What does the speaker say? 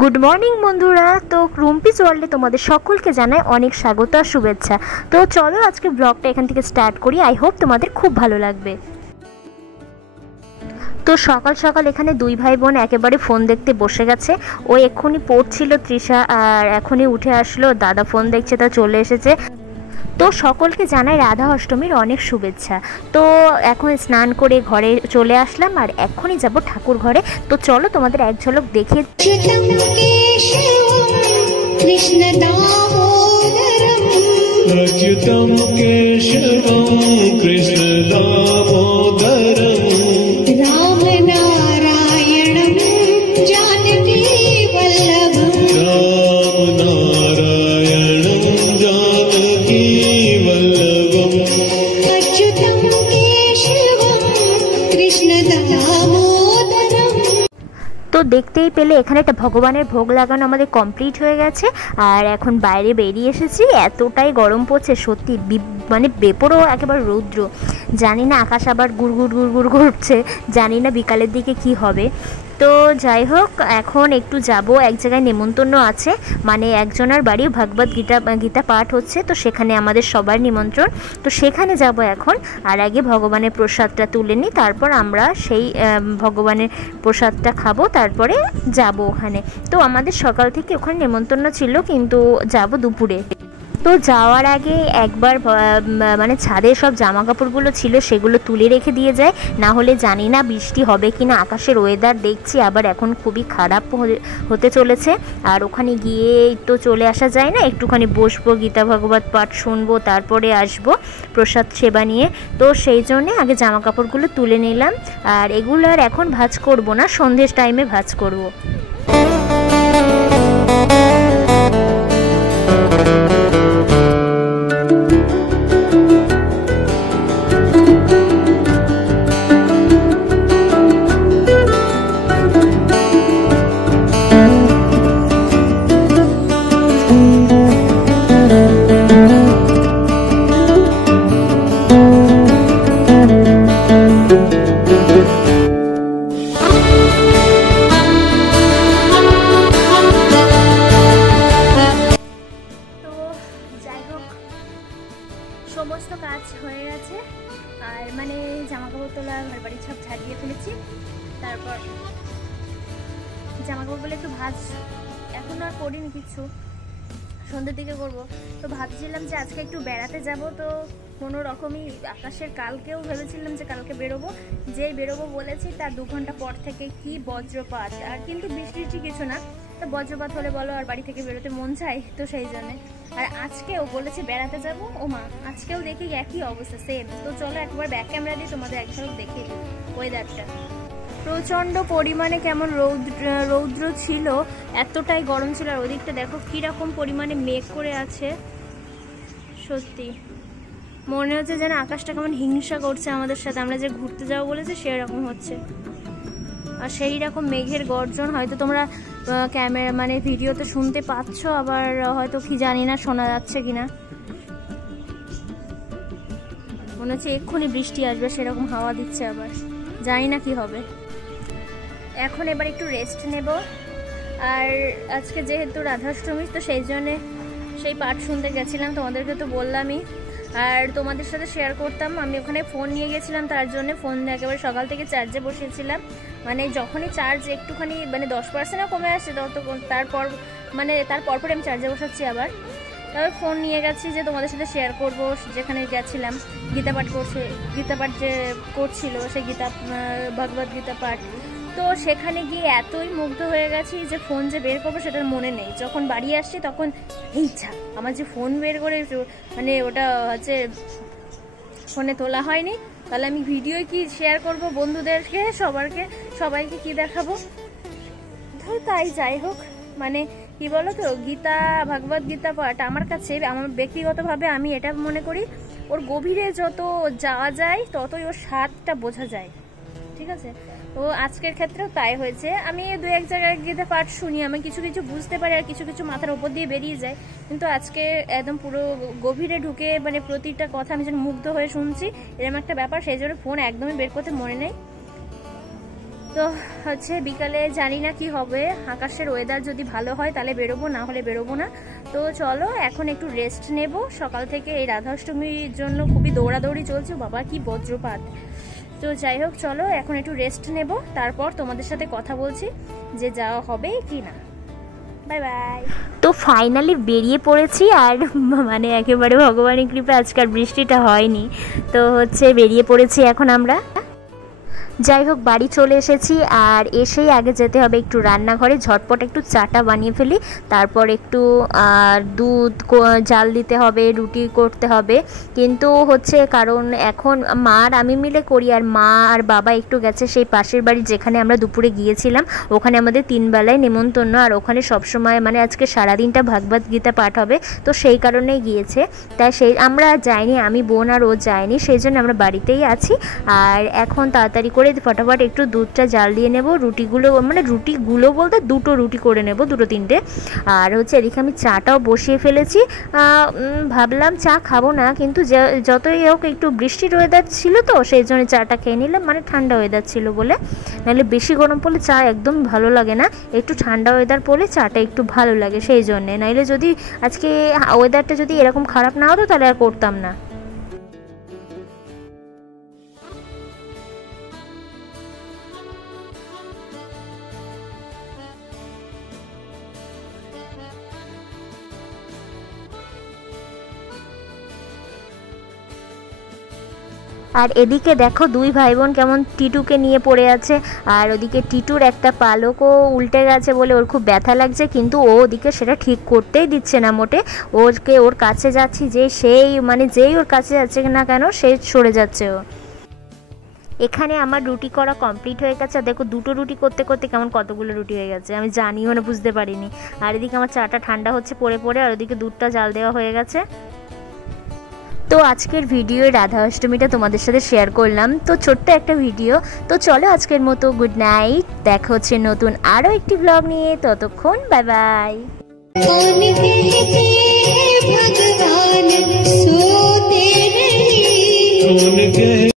Good morning বন্ধুরা। তো রুম্পিস ওয়ার্ল্ডে তোমাদের সকলকে জানাই অনেক স্বাগত আর শুভেচ্ছা। তো চলো আজকে ব্লগটা এখান থেকে স্টার্ট করি। আই হোপ তোমাদের খুব ভালো লাগবে। তো সকাল সকাল এখানে দুই ভাই বোন একেবারে ফোন দেখতে বসে গেছে। ও এক্ষুনি পড়ছিল তৃষা, আর এখনই উঠে আসলো। দাদা ফোন দেখছে, তা চলে এসেছে। তো সকলকে জানাই রাধা অষ্টমীর অনেক শুভেচ্ছা। তো এখন স্নান করে ঘরে চলে আসলাম আর এখনই যাব ঠাকুর ঘরে। তো চলো তোমাদের এক ঝলক দেখে। अच्युतं केशवं कृष्ण दामोदरं रामनारायणं जानकी वल्लभं रामनारायणं जानकी वल्लभं अच्युतं केशवं कृष्ण दामोदरं। তো দেখতেই পেলে এখানে একটা ভগবানের ভোগ লাগানো আমাদের কমপ্লিট হয়ে গেছে। আর এখন বাইরে বেরিয়ে এসেছি। এতটাই গরম পড়ছে সত্যি, মানে বেপরো একেবারে রৌদ্র। জানি না আকাশ আবার গুড়গুড় গুড়গুড় করছে, জানি না বিকালের দিকে কি হবে। তো যাই হোক, এখন একটু যাব এক জায়গায়, নেমন্তন্ন আছে, মানে একজনের বাড়ি ভাগবত গীতা পাঠ হচ্ছে। তো সেখানে আমাদের সবার নিমন্ত্রণ। তো সেখানে যাব এখন। আর আগে ভগবানের প্রসাদটা তুলে নিই, তারপর আমরা সেই ভগবানের প্রসাদটা খাবো, তারপরে যাব ওখানে। তো আমাদের সকাল থেকে ওখানে নেমন্তন্ন ছিল, কিন্তু যাব দুপুরে। তো যাওয়ার আগে একবার মানে ছাদে সব জামা কাপড়গুলো ছিল সেগুলো তুলে রেখে দিয়ে যায়, না হলে জানি না বৃষ্টি হবে কি না। আকাশের ওয়েদার দেখছি আবার এখন খুবই খারাপ হতে চলেছে। আর ওখানে গিয়ে তো চলে আসা যায় না, একটুখানি বসবো, গীতা ভাগবত পাঠ শুনবো, তারপরে আসবো প্রসাদ সেবা নিয়ে। তো সেই জন্যে আগে জামা কাপড়গুলো তুলে নিলাম। আর এগুলো আর এখন ভাঁজ করব না, সন্ধ্যের টাইমে ভাঁজ করব। সমস্ত কাজ হয়ে গেছে। আর মানে জামা কাপড় তোলা, ঘর বাড়ি সব ঝাড়িয়ে ফেলেছি। তারপর জামা কাপড়গুলো একটু ভাঁজ, এখন আর করিনি কিছু, সন্ধ্যের দিকে করব। তো ভাবছিলাম যে আজকে একটু বেড়াতে যাব। তো কোনো রকমই আকাশের, কালকেও ভেবেছিলাম যে কালকে বেরোবো, যেই বেরোবো বলেছি তার 2 ঘন্টা পর থেকে কি বজ্রপাত। আর কিন্তু বৃষ্টি কিছু না, তো বজ্রপাত হলে বলো আর বাড়ি থেকে বেরোতে মন চায়, তো সেই জন্যে। আর আজকেও বলেছি বেড়াতে যাব, ও মা আজকেও দেখি একই অবস্থা, সেম। তো চলো একবার ব্যাক ক্যামেরা দিয়ে তোমাদের একসাথে দেখে দিই ওয়েদারটা। প্রচণ্ড পরিমাণে কেমন রৌদ্র ছিল, এতটাই গরম ছিল। আর ওদিকটা দেখো কীরকম পরিমাণে মেঘ করে আছে, সত্যি মনে হচ্ছে যেন আকাশটা কেমন হিংসা করছে আমাদের সাথে। আমরা যে ঘুরতে যাবো বলেছি সেরকম হচ্ছে। আর সেই রকম মেঘের গর্জন হয়তো তোমরা ক্যামেরা মানে ভিডিওতে শুনতে পাচ্ছ, আবার হয়তো কি জানি না শোনা যাচ্ছে কিনা। মনে হচ্ছে এক্ষুনি বৃষ্টি আসবে, সেরকম হাওয়া দিচ্ছে, আবার জানি না কি হবে। এখন এবার একটু রেস্ট নেব। আর আজকে যেহেতু রাধাষ্টমী, তো সেই জন্যে সেই পাঠ শুনতে গেছিলাম, তোমাদেরকে তো বললামই। আর তোমাদের সাথে শেয়ার করতাম, আমি ওখানে ফোন নিয়ে গেছিলাম, তার জন্য ফোন একেবারে সকাল থেকে চার্জে বসিয়েছিলাম। মানে যখনই চার্জ একটুখানি মানে 10%ও কমে আসছে, তারপর মানে তার পরপরে আমি চার্জে বসাচ্ছি আবার। তবে ফোন নিয়ে গেছি যে তোমাদের সাথে শেয়ার করব। যেখানে গেছিলাম গীতা পাঠ যে করছিল, সেই ভগবত গীতা পাঠ। তো সেখানে গিয়ে এতই মুগ্ধ হয়ে গেছি যে ফোন যে বের করবো সেটার মনে নেই। যখন বাড়ি আসছি তখন ইচ্ছা আমার যে ফোন বের করে, মানে ওটা হচ্ছে ফোনে তোলা হয়নি, তাহলে আমি ভিডিও কি শেয়ার করব বন্ধুদেরকে, সবাইকে কি দেখাবো। ধর তাই যাই হোক, মানে কি বলো তো, ভগবত গীতা পাঠ আমার কাছে, আমার ব্যক্তিগতভাবে আমি এটা মনে করি, ওর গভীরে যত যাওয়া যায় ততই ওর স্বাদটা বোঝা যায়, ঠিক আছে। তো আজকের ক্ষেত্রেও তাই হয়েছে। আমি 2-1 জায়গায় গীতা পাঠ শুনি, আমি কিছু কিছু বুঝতে পারি, আর কিছু কিছু মাথার উপর দিয়ে বেরিয়ে যায়। কিন্তু আজকে একদম পুরো গভীরে ঢুকে মানে প্রতিটা কথা আমি যেন মুগ্ধ হয়ে শুনছি, এরকম একটা ব্যাপার। সেই জন্য ফোন একদমই বের করতে মনে নেই। তো হচ্ছে বিকালে জানি না কি হবে, আকাশের ওয়েদার যদি ভালো হয় তাহলে বেরোবো, না হলে বেরোবো না। তো চলো এখন একটু রেস্ট নেব। সকাল থেকে এই রাধাষ্টমীর জন্য খুবই দৌড়াদৌড়ি চলছে, বাবা কি বজ্রপাত। তো যাই হোক চলো এখন একটু রেস্ট নেব, তারপর তোমাদের সাথে কথা বলছি যে যাওয়া হবে কি না। Bye bye. তো ফাইনালি বেরিয়ে পড়েছি, আর মানে একেবারে ভগবানের কৃপা আজকাল বৃষ্টিটা হয়নি। তো হচ্ছে বেরিয়ে পড়েছি এখন আমরা। যাই হোক বাড়ি চলে এসেছি, আর এসেই আগে যেতে হবে একটু রান্নাঘরে, ঝটপট একটু চাটা বানিয়ে ফেলি, তারপর একটু দুধ জাল দিতে হবে, রুটি করতে হবে। কিন্তু হচ্ছে কারণ এখন মা আর আমি মিলে করি, আর মা আর বাবা একটু গেছে সেই পাশের বাড়ি যেখানে আমরা দুপুরে গিয়েছিলাম, ওখানে আমাদের 3 বেলায় নেমন্তন্ন, আর ওখানে সবসময় মানে আজকে সারাদিনটা ভাগবত গীতা পাঠ হবে, তো সেই কারণেই গিয়েছে। তাই আমরা যাইনি, আমি বোন আর ও যায়নি, সেই জন্য আমরা বাড়িতেই আছি। আর এখন তাড়াতাড়ি করে ফটাফট একটু দুধটা জাল দিয়ে নেব, রুটিগুলো মানে রুটিগুলো বলতে 2টো রুটি করে নেব, 2-3টে। আর হচ্ছে এদিকে আমি চাটাও বসিয়ে ফেলেছি। ভাবলাম চা খাবো না, কিন্তু যতই হোক একটু বৃষ্টির ওয়েদার ছিল তো সেই জন্য চাটা খেয়ে নিলাম, মানে ঠান্ডা ওয়েদার ছিল বলে। নাহলে বেশি গরম পড়লে চা একদম ভালো লাগে না, একটু ঠান্ডা ওয়েদার পড়লে চাটা একটু ভালো লাগে সেই জন্যে। নাহলে যদি আজকে ওয়েদারটা যদি এরকম খারাপ না হতো তাহলে আর করতাম না। আর এদিকে দেখো 2 ভাই বোন কেমন টিটুকে নিয়ে পড়ে আছে, আর ওদিকে টিটুর একটা পালকও উল্টে গেছে বলে ওর খুব ব্যথা লাগছে, কিন্তু ও ওদিকে সেটা ঠিক করতেই দিচ্ছে না মোটে। ওর কাছে যাচ্ছি যে সেই মানে যেই ওর কাছে যাচ্ছে না কেন সে সরে যাচ্ছে ও। এখানে আমার রুটি করা কমপ্লিট হয়ে গেছে, দেখো 2টো রুটি করতে করতে কেমন কতগুলো রুটি হয়ে গেছে, আমি জানিও না, বুঝতে পারিনি। আর এদিকে আমার চাটা ঠান্ডা হচ্ছে পড়ে পড়ে, আর ওদিকে দুধটা জাল দেওয়া হয়ে গেছে। তো আজকের ভিডিওয়ে রাধা অষ্টমীটা তোমাদের সাথে শেয়ার করলাম, তো ছোট্ট একটা ভিডিও। তো চলো আজকের মতো গুড নাইট, দেখা হচ্ছে নতুন আরও একটি ব্লগ নিয়ে, ততক্ষণ বাই বাই।